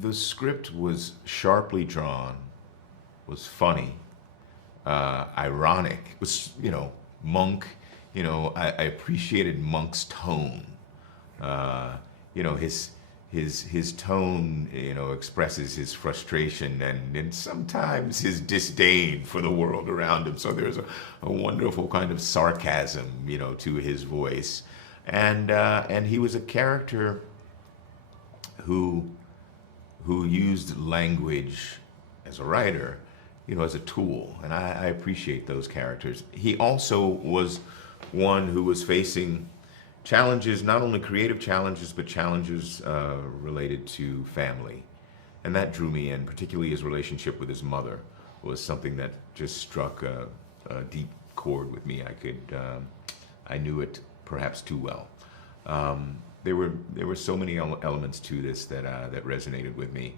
The script was sharply drawn, was funny, ironic. It was, Monk, I appreciated Monk's tone. His tone, expresses his frustration and sometimes his disdain for the world around him. So there's a wonderful kind of sarcasm, to his voice. And he was a character who used language as a writer, as a tool. And I appreciate those characters. He also was one who was facing challenges, not only creative challenges, but challenges related to family. And that drew me in, particularly his relationship with his mother was something that just struck a deep chord with me. I knew it perhaps too well. There were so many elements to this that resonated with me.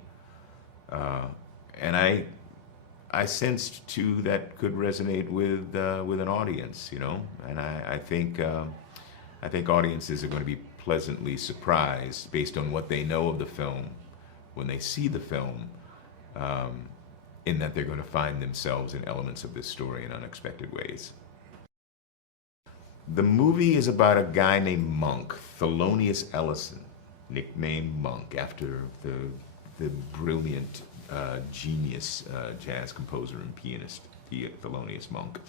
And I sensed too that could resonate with an audience, and I think audiences are going to be pleasantly surprised based on what they know of the film when they see the film, in that they're going to find themselves in elements of this story in unexpected ways. The movie is about a guy named Monk, Thelonious Ellison, nicknamed Monk after the brilliant genius jazz composer and pianist, Thelonious Monk.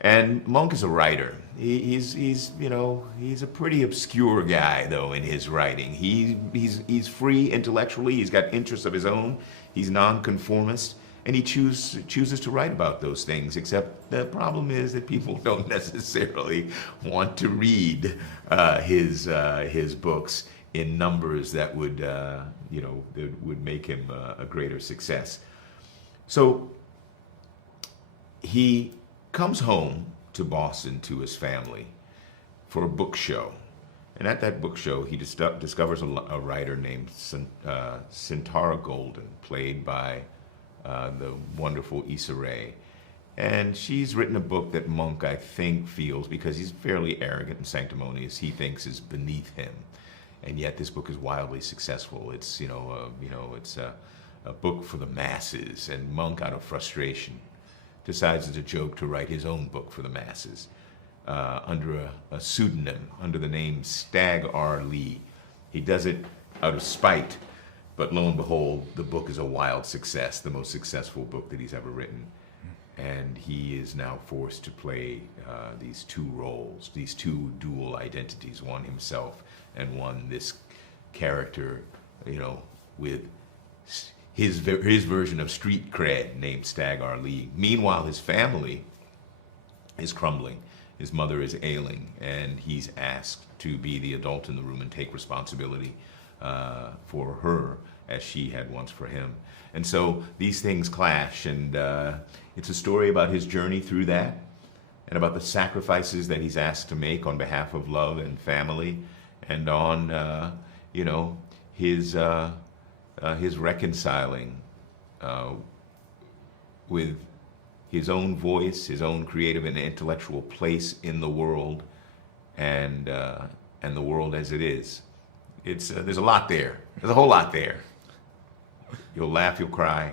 And Monk is a writer. He's a pretty obscure guy though in his writing. He's free intellectually. He's got interests of his own. He's nonconformist, and he chooses to write about those things. Except the problem is that people don't necessarily want to read his books in numbers that would make him a greater success. So he comes home to Boston to his family for a book show. And at that book show, he discovers a writer named Centaura Golden, played by the wonderful Issa Rae. And she's written a book that Monk, I think, feels, because he's fairly arrogant and sanctimonious, he thinks is beneath him. And yet this book is wildly successful. It's, it's a book for the masses. And Monk, out of frustration, decides as a joke to write his own book for the masses under a pseudonym, under the name Stagg R. Lee. He does it out of spite, but lo and behold, the book is a wild success, the most successful book that he's ever written. And he is now forced to play these two roles, these two dual identities, one himself and one this character, with his version of street cred named Stagg R. Lee. Meanwhile, his family is crumbling. His mother is ailing, and he's asked to be the adult in the room and take responsibility for her as she had once for him. And so these things clash, and it's a story about his journey through that and about the sacrifices that he's asked to make on behalf of love and family, and on, his reconciling with his own voice, his own creative and intellectual place in the world, and the world as it is. It's there's a lot there. There's a whole lot there. You'll laugh, you'll cry.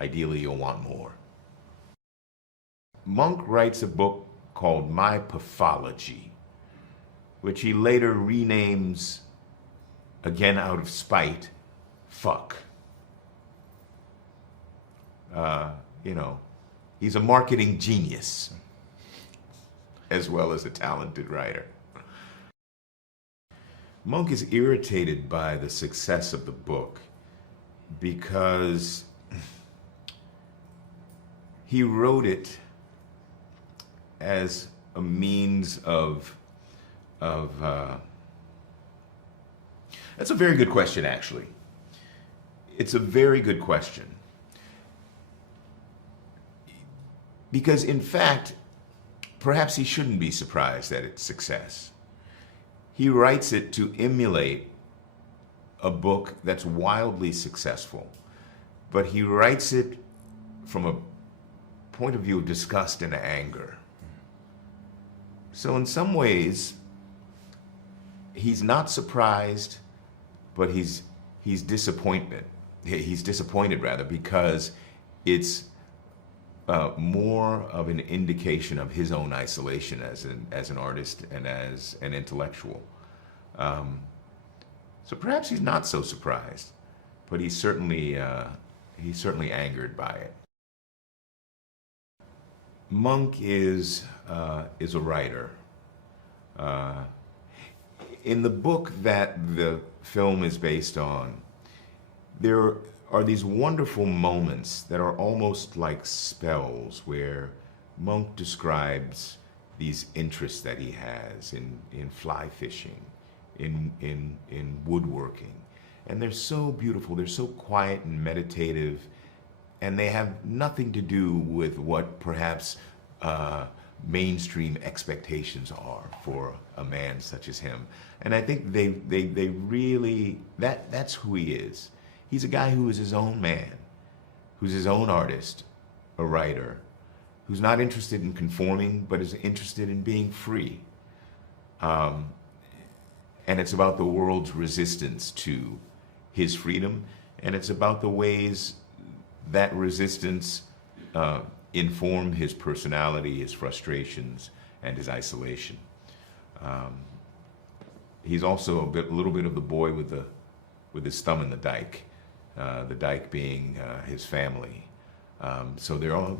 Ideally, you'll want more. Monk writes a book called My Pathology, which he later renames, again out of spite, Fuck. He's a marketing genius as well as a talented writer. Monk is irritated by the success of the book because he wrote it as a means of that's a very good question, actually. It's a very good question. Because in fact, perhaps he shouldn't be surprised at its success. He writes it to emulate a book that's wildly successful, but he writes it from a point of view of disgust and anger. So in some ways, he's not surprised, but he's he's disappointed rather, because it's more of an indication of his own isolation as an artist and as an intellectual. So perhaps he's not so surprised, but he's certainly angered by it. Monk is a writer. In the book that the film is based on, there are these wonderful moments that are almost like spells where Monk describes these interests that he has in fly fishing, in woodworking. And they're so beautiful, they're so quiet and meditative, and they have nothing to do with what perhaps mainstream expectations are for a man such as him. And I think they really, that's who he is. He's a guy who is his own man, who's his own artist, a writer, who's not interested in conforming, but is interested in being free. And it's about the world's resistance to his freedom, and it's about the ways that resistance inform his personality, his frustrations, and his isolation. He's also a little bit of the boy with his thumb in the dike being his family. So there are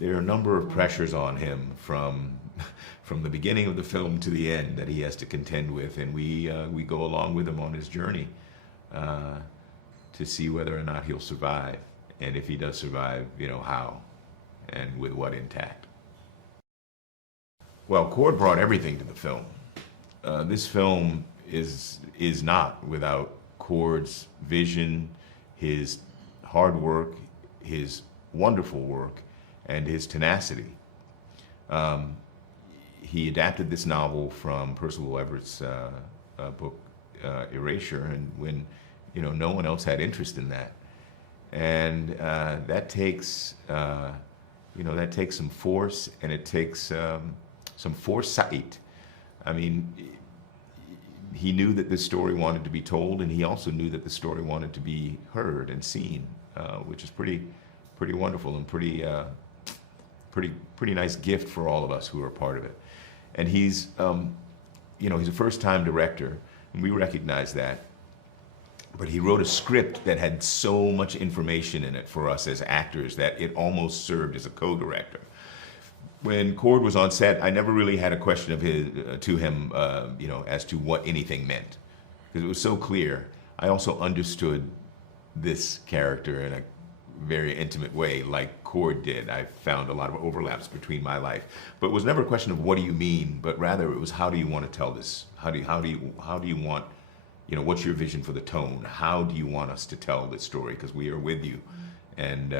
a number of pressures on him from the beginning of the film to the end that he has to contend with, and we go along with him on his journey to see whether or not he'll survive, and if he does survive, how and with what intact. Well, Cord brought everything to the film. This film is not without Cord's vision, his hard work, his wonderful work, and his tenacity. He adapted this novel from Percival Everett's book, Erasure, and when no one else had interest in that, and that takes some force, and it takes some foresight. I mean, he knew that this story wanted to be told, and he also knew that the story wanted to be heard and seen, which is pretty wonderful and pretty nice gift for all of us who are part of it. And he's a first-time director, and we recognize that. But he wrote a script that had so much information in it for us as actors that it almost served as a co-director. When Cord was on set, I never really had a question of him, as to what anything meant, because it was so clear. I also understood this character in a very intimate way, like Cord did. I found a lot of overlaps between my life, but it was never a question of what do you mean, but rather it was how do you want to tell this? How do you want, what's your vision for the tone? How do you want us to tell this story? Because we are with you, and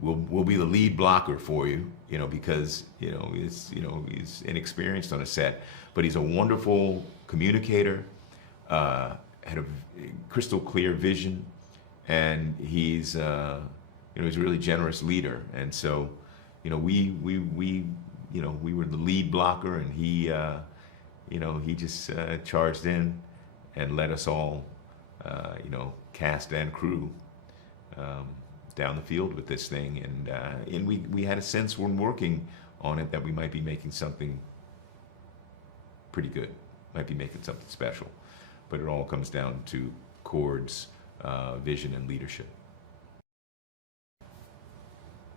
we'll be the lead blocker for you, because he's inexperienced on a set, but he's a wonderful communicator, had a crystal clear vision, and he's he's a really generous leader. And so we were the lead blocker, and he just charged in and led us all, cast and crew, down the field with this thing, and we had a sense when working on it that we might be making something pretty good, might be making something special, but it all comes down to Cord's vision and leadership.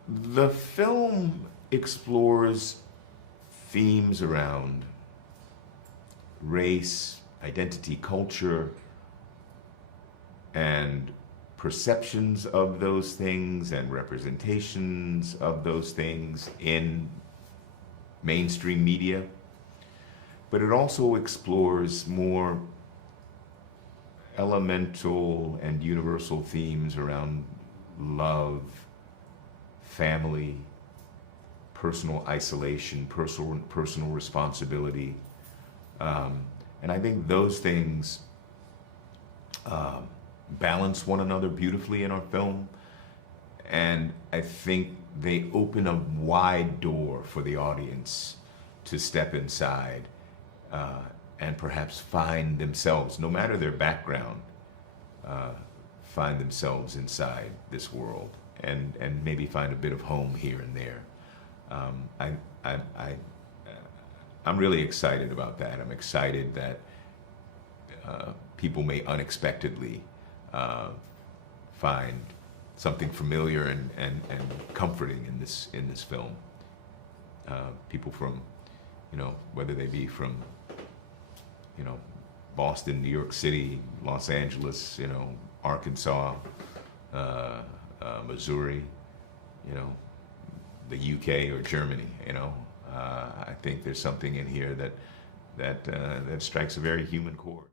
The film explores themes around race, identity, culture, and perceptions of those things and representations of those things in mainstream media. But it also explores more elemental and universal themes around love, family, personal isolation, personal responsibility. And I think those things balance one another beautifully in our film, and I think they open a wide door for the audience to step inside and perhaps find themselves, no matter their background, find themselves inside this world and maybe find a bit of home here and there. I'm really excited about that. I'm excited that people may unexpectedly find something familiar and comforting in this film. People from, whether they be from, Boston, New York City, Los Angeles, Arkansas, Missouri, the UK or Germany, I think there's something in here that strikes a very human chord.